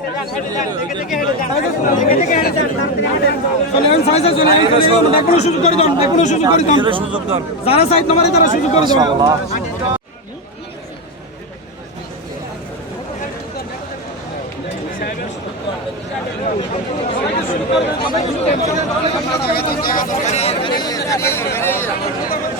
যারা সাহিত্য মারে তারা সুযোগ করে দেন যারা সাহিত্য মারে তারা সুযোগ করে দেন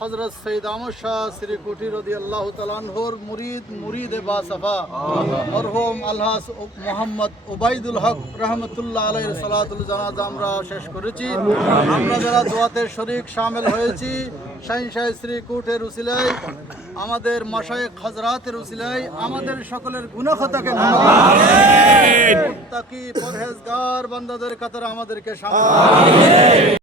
হজরত সৈয়দ আমর শাহ শ্রী কোটি রদি আল্লাহ তালানহর মুরিদ মুরিদ এ বা সফা আলহাস মোহাম্মদ ওবায়দুল হক রহমতুল্লাহ আলাইহ সালাতুল জানাজ আমরা শেষ করেছি আমরা যারা দোয়াতের শরীক সামিল হয়েছি শাহিন শাহ শ্রী কোটের উসিলাই আমাদের মশায়েক হজরাতের উসিলাই আমাদের সকলের গুণাখতাকে তাকি পরহেজগার বান্দাদের কাতার আমাদেরকে সামিল